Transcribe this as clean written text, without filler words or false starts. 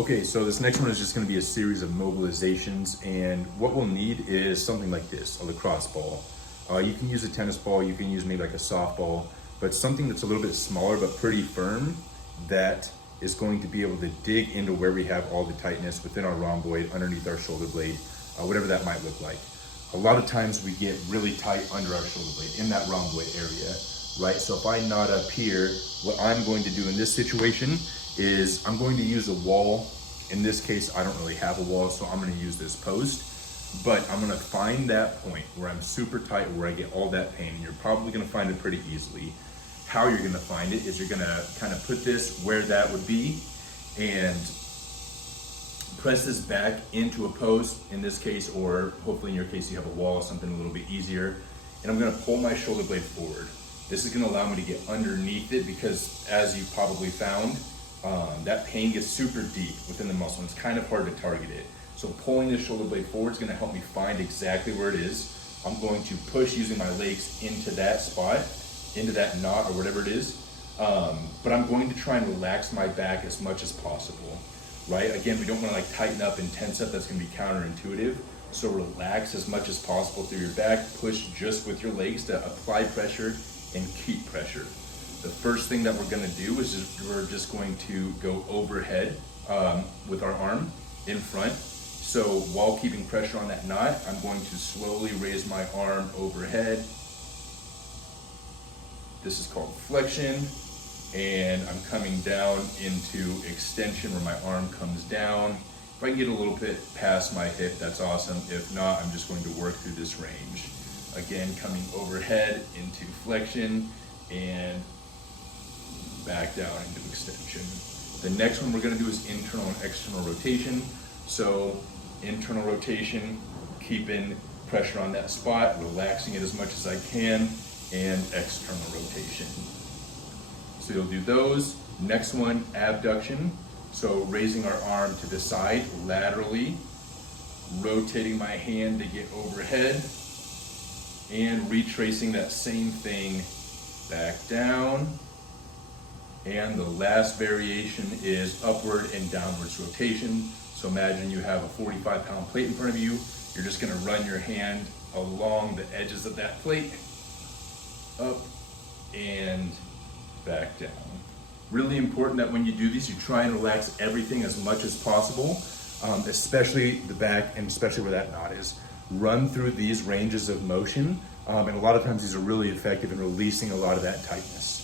Okay, so this next one is just going to be a series of mobilizations, and what we'll need is something like this, a lacrosse ball. You can use a tennis ball, you can use maybe like a softball, but something that's a little bit smaller but pretty firm that is going to be able to dig into where we have all the tightness within our rhomboid, underneath our shoulder blade, whatever that might look like. A lot of times we get really tight under our shoulder blade in that rhomboid area, right? So if I knot up here, what I'm going to do in this situation is I'm going to use a wall. In this case, I don't really have a wall, so I'm going to use this post, but I'm going to find that point where I'm super tight, where I get all that pain, and you're probably going to find it pretty easily. How you're going to find it is you're going to kind of put this where that would be and press this back into a post in this case, or hopefully in your case you have a wall, something a little bit easier, and I'm going to pull my shoulder blade forward. This is going to allow me to get underneath it because, as you probably found, that pain gets super deep within the muscle and it's kind of hard to target it. So pulling the shoulder blade forward is going to help me find exactly where it is. I'm going to push using my legs into that spot, into that knot or whatever it is. But I'm going to try and relax my back as much as possible, right? Again, we don't want to like tighten up and tense up. That's going to be counterintuitive. So relax as much as possible through your back. Push just with your legs to apply pressure and keep pressure. The first thing that we're going to do is we're just going to go overhead with our arm in front. So while keeping pressure on that knot, I'm going to slowly raise my arm overhead. This is called flexion, and I'm coming down into extension where my arm comes down. If I can get a little bit past my hip, that's awesome. If not, I'm just going to work through this range. Again, coming overhead into flexion and back down into extension. The next one we're going to do is internal and external rotation. So internal rotation, keeping pressure on that spot, relaxing it as much as I can, and external rotation. So you'll do those. Next one, abduction. So raising our arm to the side laterally, rotating my hand to get overhead, and retracing that same thing back down. And the last variation is upward and downwards rotation. So imagine you have a 45-pound plate in front of you. You're just going to run your hand along the edges of that plate, up and back down. Really important that when you do these, you try and relax everything as much as possible, especially the back and especially where that knot is. Run through these ranges of motion, and a lot of times these are really effective in releasing a lot of that tightness.